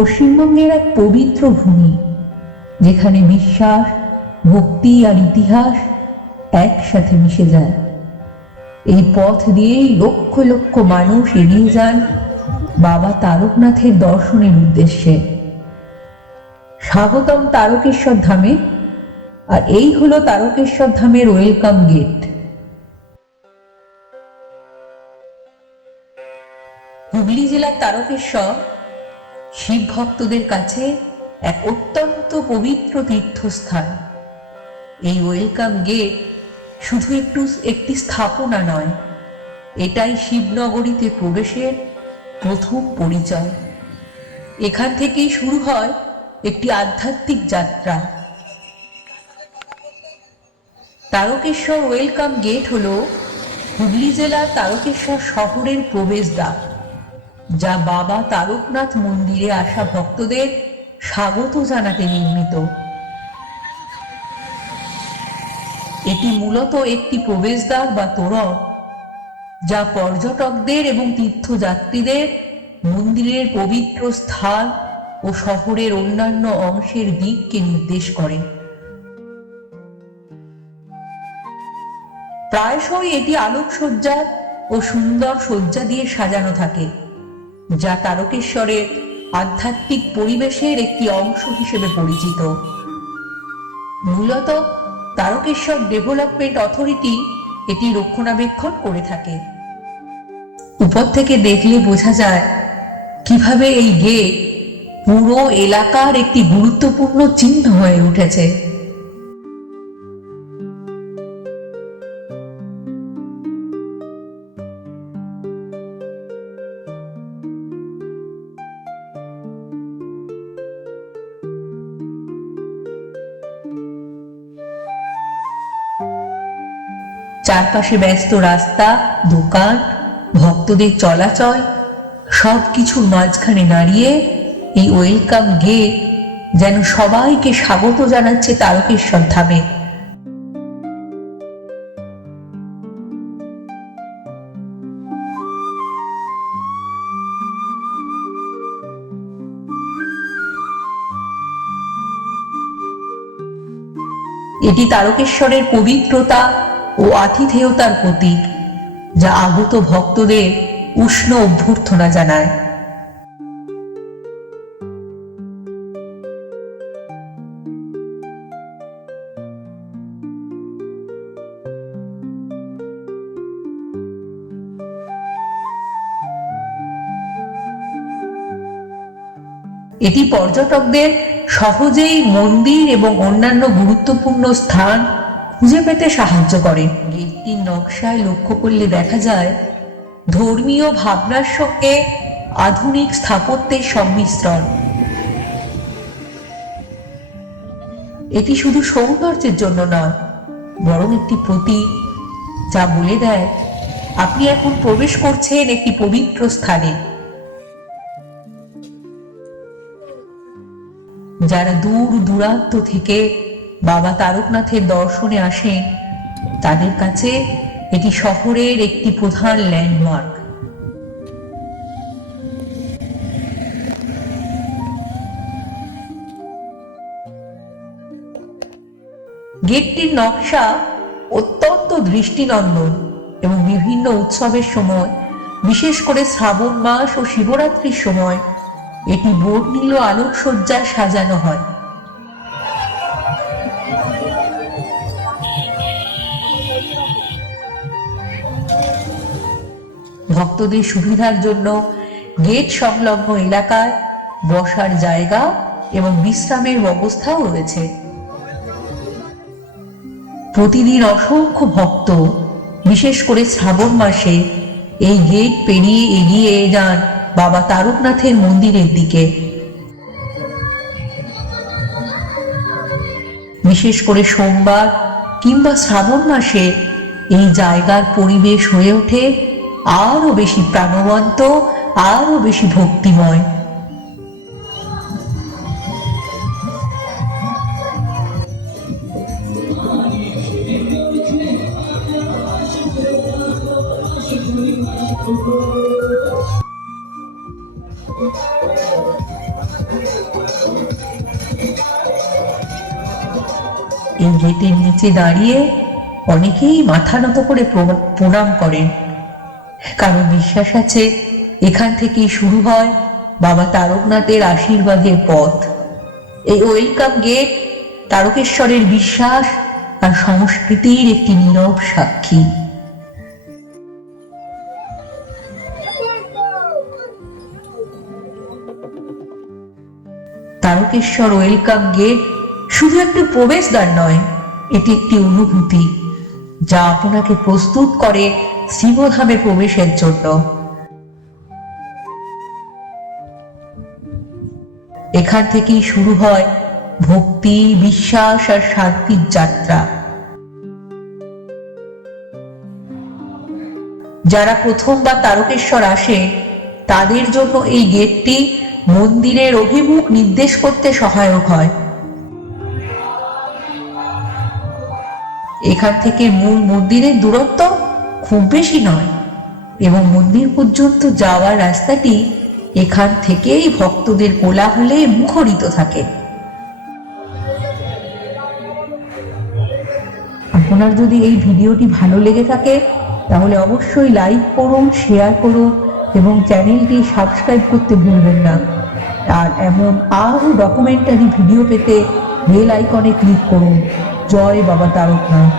পশ্চিমবঙ্গের এক পবিত্র ভূমি, যেখানে বিশ্বাস, ভক্তি আর ইতিহাস একসাথে মিশে যায়। এই পথ দিয়েই লক্ষ লক্ষ মানুষ এগিয়ে যান বাবা তারকনাথের দর্শনের উদ্দেশ্যে। স্বাগতম তারকেশ্বর ধামে। আর এই হলো তারকেশ্বর ধামের ওয়েলকাম গেট। হুগলি জেলার তারকেশ্বর শিব ভক্তদের কাছে এক অত্যন্ত পবিত্র তীর্থস্থান। এই ওয়েলকাম গেট শুধু একটি স্থাপনা নয়, এটাই শিবনগরীতে প্রবেশের প্রথম পরিচয়। এখান থেকেই শুরু হয় একটি আধ্যাত্মিক যাত্রা। তারকেশ্বর ওয়েলকাম গেট হলো হুগলি জেলার তারকেশ্বর শহরের প্রবেশদ্বার, যা বাবা তারকনাথ মন্দিরে আসা ভক্তদের স্বাগত জানাতে নির্মিত। এটি মূলত একটি প্রবেশদ্বার বা তোরণ, যা পর্যটকদের এবং তীর্থযাত্রীদের মন্দিরের পবিত্র স্থান ও শহরের অন্যান্য অংশের দিককে নির্দেশ করে। প্রায়শই এটি আলোকসজ্জা ও সুন্দর সজ্জা দিয়ে সাজানো থাকে, যা তারকেশ্বরের আধ্যাত্মিক পরিবেশের একটি অংশ হিসেবে পরিচিত। মূলত তারকেশ্বর ডেভেলপমেন্ট অথরিটি এটি রক্ষণাবেক্ষণ করে থাকে। উপর থেকে দেখলে বোঝা যায় কিভাবে এই গেট পুরো এলাকার একটি গুরুত্বপূর্ণ চিহ্ন হয়ে উঠেছে। চারপাশে ব্যস্ত রাস্তা, দোকান, ভক্তদের চলাচল, সবকিছুর মাঝখানে দাঁড়িয়ে এই ওয়েলকাম গেট যেন সবাইকে স্বাগত জানাচ্ছে তারকেশ্বর ধামে। এটি তারকেশ্বরের পবিত্রতা ও আতিথেয়তার প্রতীক, যা আগত ভক্তদের উষ্ণ অভ্যর্থনা জানায়। এটি পর্যটকদের সহজেই মন্দির এবং অন্যান্য গুরুত্বপূর্ণ স্থান খুঁজে পেতে সাহায্য করে। গেটটির নকশায় লক্ষ্য করলে দেখা যায় ধর্মীয় ভাবনার সঙ্গে আধুনিক স্থাপত্যের সংমিশ্রণ। এটি শুধু সৌন্দর্যের জন্য নয়, বরং একটি প্রতীক, যা বলে দেয় আপনি এখন প্রবেশ করছেন একটি পবিত্র স্থানে। যারা দূর দূরান্ত থেকে বাবা তারকনাথের দর্শনে আসেন, তাদের কাছে এটি শহরের একটি প্রধান ল্যান্ডমার্ক। গেটটির নকশা অত্যন্ত দৃষ্টিনন্দন এবং বিভিন্ন উৎসবের সময়, বিশেষ করে শ্রাবণ মাস ও শিবরাত্রির সময়, এটি বর্ণিল আলোকসজ্জায় সাজানো হয়। ভক্তদের সুবিধার জন্য গেট সংলগ্ন এলাকায় বসার জায়গা এবং বিশ্রামের ব্যবস্থাও রয়েছে। প্রতিদিন অসংখ্য ভক্ত, বিশেষ করে শ্রাবণ মাসে, এই গেট পেরিয়ে এগিয়ে যান বাবা তারকনাথের মন্দিরের দিকে। বিশেষ করে সোমবার কিংবা শ্রাবণ মাসে এই জায়গার পরিবেশ হয়ে ওঠে আরো বেশি প্রাণবন্ত, আরো বেশি ভক্তিময়। এই গেটের নিচে দাঁড়িয়ে অনেকেই মাথা নত করে প্রণাম করেন, কারণ বিশ্বাস আছে এখান থেকেই শুরু হয় বাবা তারকনাথের আশীর্বাদের পথ। এই ওয়েলকাম গেট তারকেশ্বরের বিশ্বাস আর সংস্কৃতির একটি নীরব সাক্ষী। তারকেশ্বর ওয়েলকাম গেট শুধু একটি প্রবেশদ্বার নয়, এটি একটি অনুভূতি যা আপনাকে প্রস্তুত করে শিবধামে প্রবেশের জন্য। এখান থেকেই শুরু হয় ভক্তি, বিশ্বাস আর শান্তির যাত্রা। যারা প্রথমবার তারকেশ্বর আসে তাদের জন্য এই গেটটি মন্দিরের অভিমুখ নির্দেশ করতে সহায়ক হয়। এখান থেকে মূল মন্দিরের দূরত্ব খুব বেশি নয় এবং মন্দির পর্যন্ত যাওয়ার রাস্তাটি এখান থেকেই ভক্তদের কোলাহলে মুখরিত থাকে। আপনার যদি এই ভিডিওটি ভালো লেগে থাকে তাহলে অবশ্যই লাইক করুন, শেয়ার করুন এবং চ্যানেলটি সাবস্ক্রাইব করতে ভুলবেন না। আর এমন আরও ডকুমেন্টারি ভিডিও পেতে বেল আইকনে ক্লিক করুন। জয় বাবা তারকনাথ।